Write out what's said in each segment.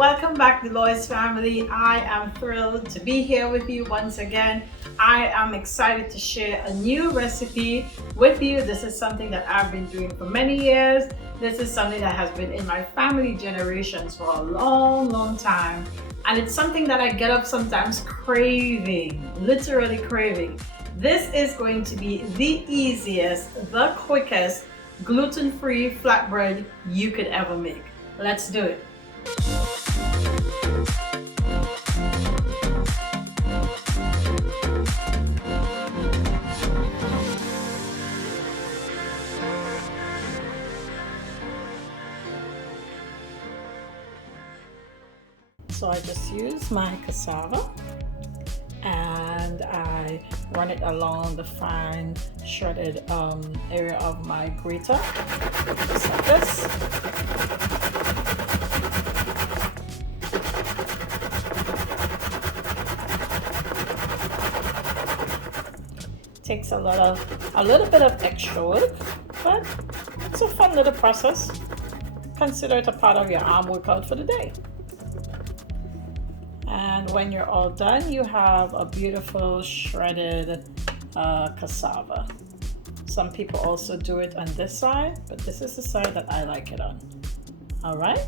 welcome back, Deloitte family. I am thrilled to be here with you once again. I am excited to share a new recipe with you. This is something that I've been doing for many years. This is something that has been in my family generations for a long time. And it's something that I get up sometimes craving, literally craving. This is going to be the easiest, the quickest gluten-free flatbread you could ever make. Let's do it. So I just use my cassava and I run it along the fine shredded area of my grater, just like this. Takes a little bit of extra work, but it's a fun little process. Consider it a part of your arm workout for the day. And when you're all done, you have a beautiful shredded cassava. Some people also do it on this side, but this is the side that I like it on. All right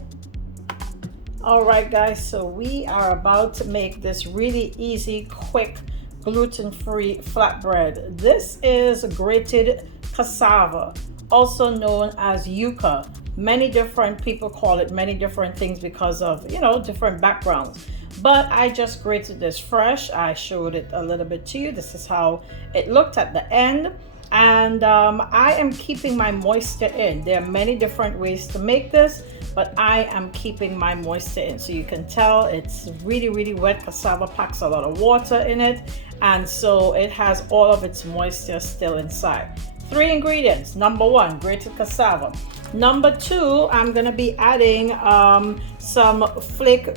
guys, so we are about to make this really easy, quick, gluten-free flatbread. This is grated cassava, also known as yuca. Many different people call it many different things because of, different backgrounds. But I just grated this fresh. I showed it a little bit to you. This is how it looked at the end. And I am keeping my moisture in. There are many different ways to make this, but I am keeping my moisture in. So you can tell it's really wet. Cassava packs a lot of water in it. And so it has all of its moisture still inside. 3 ingredients. Number 1, grated cassava. Number 2, I'm gonna be adding some flake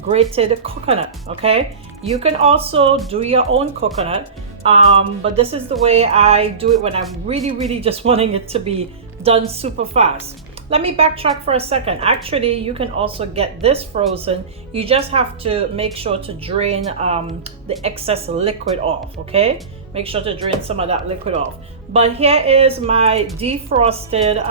grated coconut, okay? You can also do your own coconut, but this is the way I do it when I'm really just wanting it to be done super fast. Let me backtrack for a second. Actually, you can also get this frozen. You just have to make sure to drain the excess liquid off, okay? Make sure to drain some of that liquid off. But here is my defrosted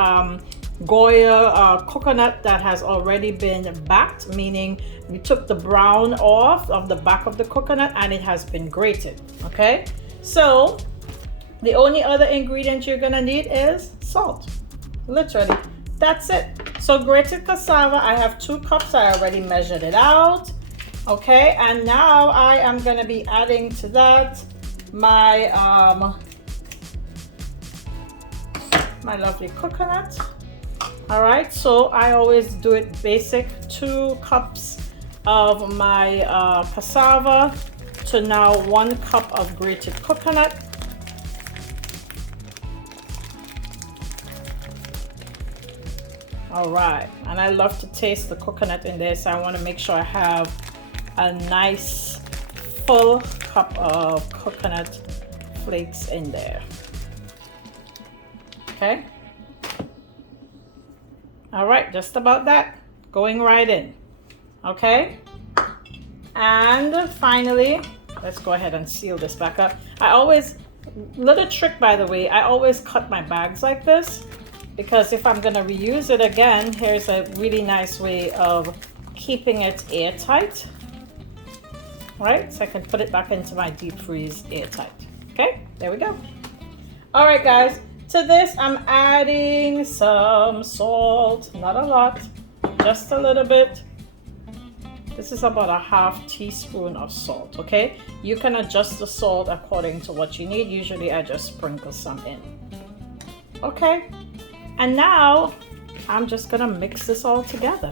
Goya coconut that has already been backed, meaning we took the brown off of the back of the coconut and it has been grated, okay? So the only other ingredient you're gonna need is salt, literally. That's it. So grated cassava, I have 2 cups. I already measured it out, okay? And now I am gonna be adding to that my my lovely coconut. All right, so I always do it basic. 2 cups of my cassava to now 1 cup of grated coconut. All right, and I love to taste the coconut in this. I want to make sure I have a nice full cup of coconut flakes in there. Okay. All right, just about that. Going right in. Okay. And finally, let's go ahead and seal this back up. Little trick by the way, I always cut my bags like this, because if I'm gonna reuse it again, here's a really nice way of keeping it airtight. Right, so I can put it back into my deep freeze airtight. Okay, there we go. All right guys, to this I'm adding some salt, not a lot, just a little bit. This is about a ½ teaspoon of salt, okay? You can adjust the salt according to what you need. Usually I just sprinkle some in. Okay, and now I'm just gonna mix this all together.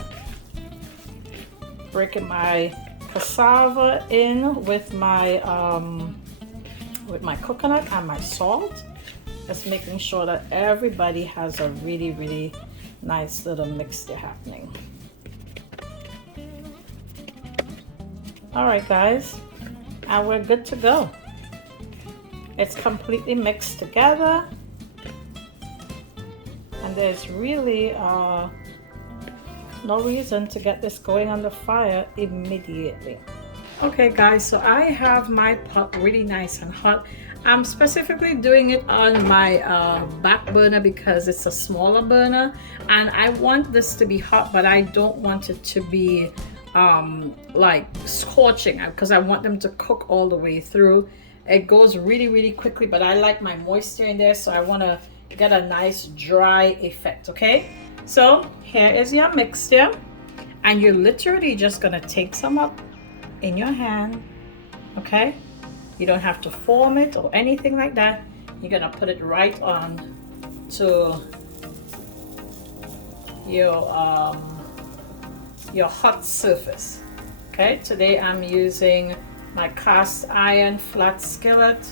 Breaking my cassava in with my coconut and my salt. Just making sure that everybody has a really nice little mixture happening. All right guys, and we're good to go. It's completely mixed together, and there's really no reason to get this going on the fire immediately. Okay guys, so I have my pot really nice and hot. I'm specifically doing it on my back burner because it's a smaller burner, and I want this to be hot, but I don't want it to be like scorching, because I want them to cook all the way through. It goes really quickly, but I like my moisture in there, so I want to get a nice dry effect. Okay, so here is your mixture, and you're literally just gonna take some up in your hand. Okay, you don't have to form it or anything like that. You're gonna put it right on to your hot surface. Okay, today I'm using my cast iron flat skillet.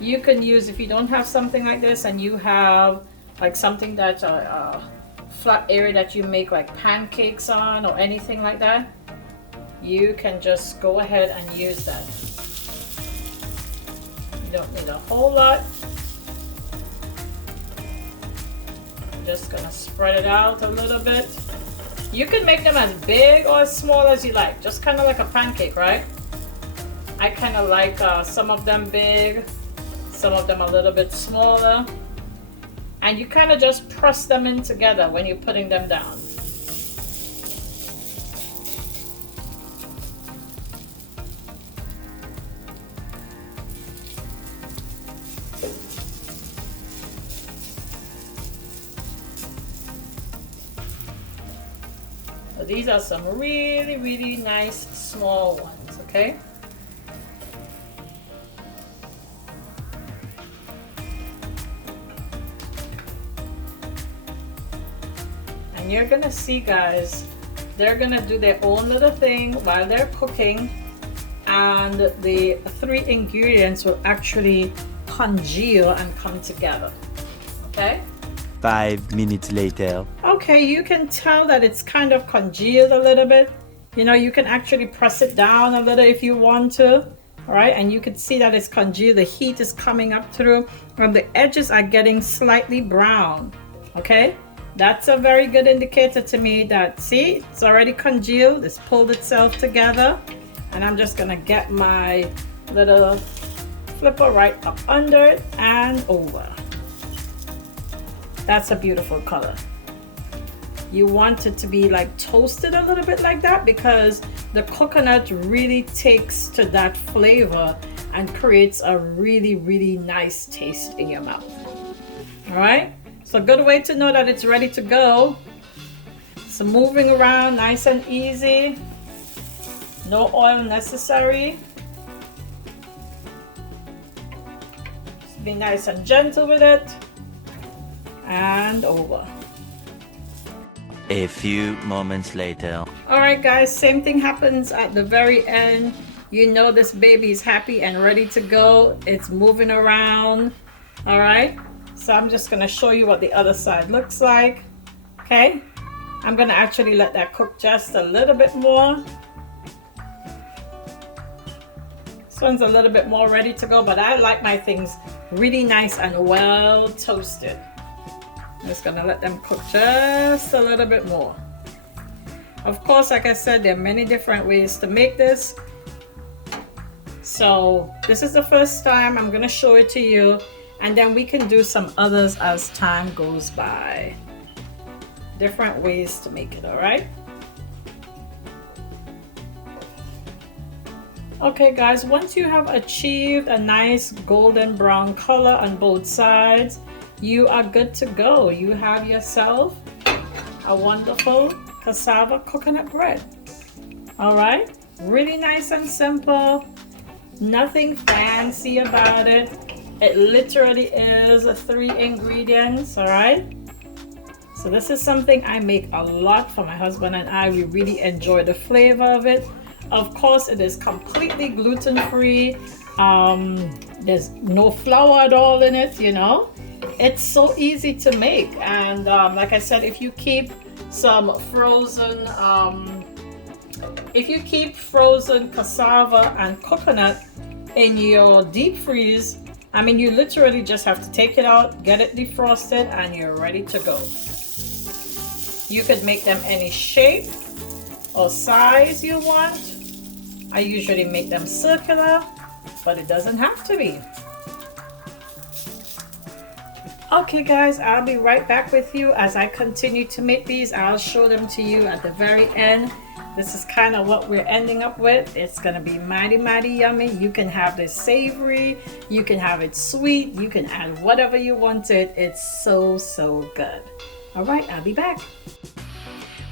You can use, if you don't have something like this and you have like something that's a flat area that you make like pancakes on or anything like that, you can just go ahead and use that. You don't need a whole lot. I'm just gonna spread it out a little bit. You can make them as big or as small as you like, just kind of like a pancake, right? I kind of like some of them big, some of them a little bit smaller, and you kind of just press them in together when you're putting them down. So these are some really nice small ones, okay? And you're gonna see, guys, they're gonna do their own little thing while they're cooking, and the three ingredients will actually congeal and come together. Okay? 5 minutes later. Okay, you can tell that it's kind of congealed a little bit. You know, you can actually press it down a little if you want to. All right, and you can see that it's congealed. The heat is coming up through, and the edges are getting slightly brown. Okay, that's a very good indicator to me that, see, it's already congealed. It's pulled itself together. And I'm just gonna get my little flipper right up under it and over. That's a beautiful color. You want it to be like toasted a little bit like that, because the coconut really takes to that flavor and creates a really nice taste in your mouth. All right, so a good way to know that it's ready to go. So moving around nice and easy, no oil necessary. Just be nice and gentle with it and over. A few moments later. All right guys, same thing happens at the very end. You know this baby is happy and ready to go. It's moving around. All right, so I'm just gonna show you what the other side looks like. Okay, I'm gonna actually let that cook just a little bit more. This one's a little bit more ready to go, but I like my things really nice and well toasted. I'm just gonna let them cook just a little bit more. Of course, like I said, there are many different ways to make this. So this is the first time I'm gonna show it to you, and then we can do some others as time goes by. Different ways to make it, all right? Okay guys, once you have achieved a nice golden brown color on both sides, you are good to go. You have yourself a wonderful cassava coconut bread. All right, really nice and simple, nothing fancy about it. It literally is 3 ingredients. All right, so this is something I make a lot for my husband and I. We really enjoy the flavor of it. Of course, it is completely gluten-free. There's no flour at all in it, you know. It's so easy to make, and like I said, if you keep some frozen cassava and coconut in your deep freeze, I mean, you literally just have to take it out, get it defrosted, and you're ready to go. You could make them any shape or size you want. I usually make them circular, but it doesn't have to be. Okay guys, I'll be right back with you as I continue to make these. I'll show them to you at the very end. This is kind of what we're ending up with. It's gonna be mighty yummy. You can have this savory, you can have it sweet, you can add whatever you want it. It's so good. All right, I'll be back.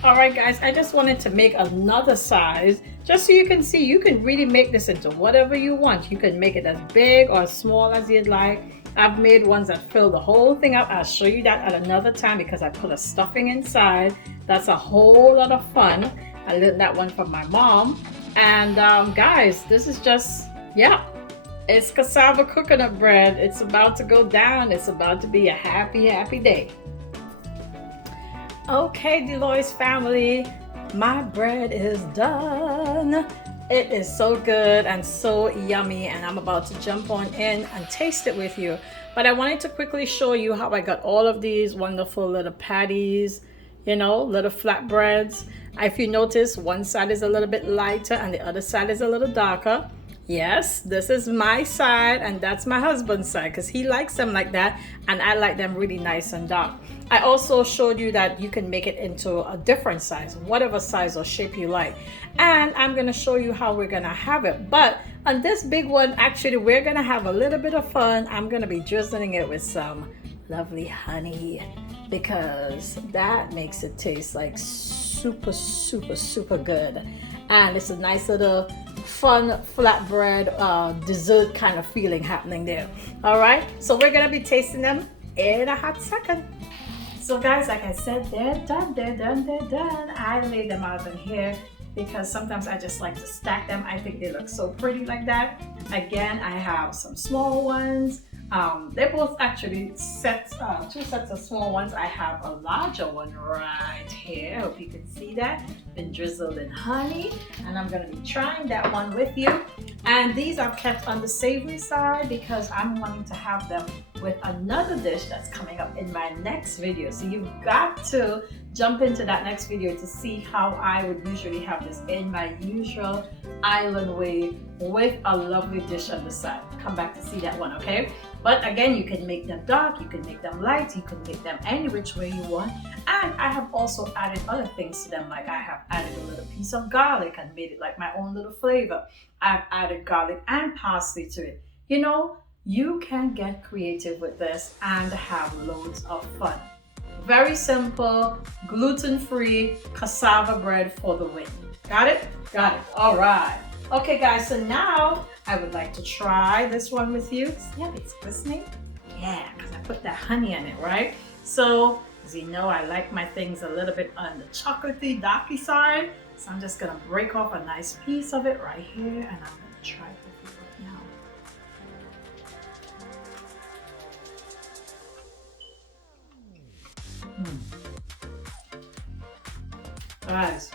All right guys, I just wanted to make another size just so you can see you can really make this into whatever you want. You can make it as big or as small as you'd like. I've made ones that fill the whole thing up. I'll show you that at another time because I put a stuffing inside. That's a whole lot of fun. I learned that one from my mom. And guys, this is just, yeah, it's cassava coconut bread. It's about to go down. It's about to be a happy day. Okay, Deloise family, my bread is done. It is so good and so yummy, and I'm about to jump on in and taste it with you. But I wanted to quickly show you how I got all of these wonderful little patties, you know, little flatbreads. If you notice, one side is a little bit lighter and the other side is a little darker. Yes, this is my side and that's my husband's side because he likes them like that and I like them really nice and dark. I also showed you that you can make it into a different size, whatever size or shape you like. And I'm going to show you how we're going to have it. But on this big one, actually, we're going to have a little bit of fun. I'm going to be drizzling it with some lovely honey because that makes it taste like super good. And it's a nice little fun flatbread dessert kind of feeling happening there. All right, so we're going to be tasting them in a hot second. So guys, like I said, they're done. I laid them out in here because sometimes I just like to stack them. I think they look so pretty like that. Again, I have some small ones. They're both actually sets, two sets of small ones. I have a larger one right here. Hope you can see that. Been drizzled in honey, and I'm gonna be trying that one with you. And these are kept on the savory side because I'm wanting to have them with another dish that's coming up in my next video. So you've got to jump into that next video to see how I would usually have this in my usual island way with a lovely dish on the side. Come back to see that one, okay? But again, you can make them dark, you can make them light, you can make them any which way you want. And I have also added other things to them, like I have added a little piece of garlic and made it like my own little flavor. I've added garlic and parsley to it. You know, you can get creative with this and have loads of fun. Very simple, gluten-free cassava bread for the win. Got it? Got it. All right. Okay, guys, so now I would like to try this one with you. Yeah, it's glistening. Yeah, because I put that honey in it, right? So, as you know, I like my things a little bit on the chocolatey, darky side. So I'm just going to break off a nice piece of it right here, and I'm going to try it with you right now. Guys.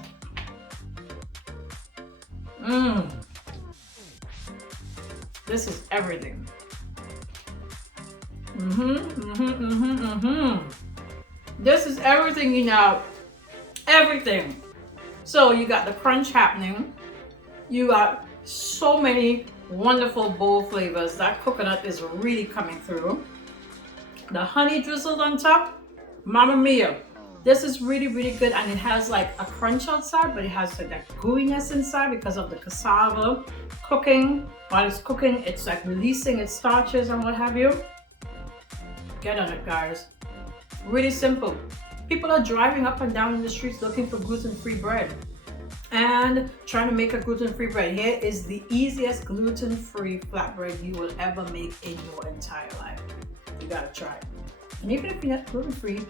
This is everything. This is everything, you know. Everything. So you got the crunch happening. You got so many wonderful bold flavors. That coconut is really coming through. The honey drizzled on top. Mamma mia. This is really good, and it has like a crunch outside, but it has like that gooiness inside because of the cassava cooking. While it's cooking, it's like releasing its starches and what have you. Get on it, guys. Really simple. People are driving up and down in the streets looking for gluten-free bread and trying to make a gluten-free bread. Here is the easiest gluten-free flatbread you will ever make in your entire life. You gotta try it. And even if you're not gluten-free,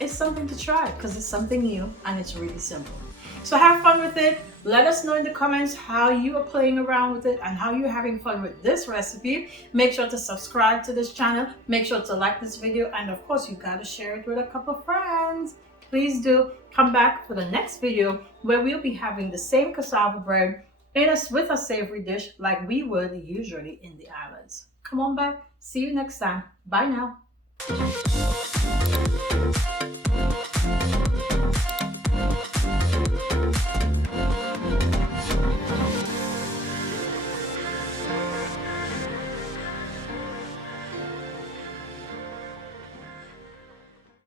it's something to try because it's something new and it's really simple. So have fun with it. Let us know in the comments how you are playing around with it and how you're having fun with this recipe. Make sure to subscribe to this channel. Make sure to like this video. And of course, you gotta share it with a couple of friends. Please do come back for the next video where we'll be having the same cassava bread with a savory dish like we would usually in the islands. Come on back. See you next time. Bye now.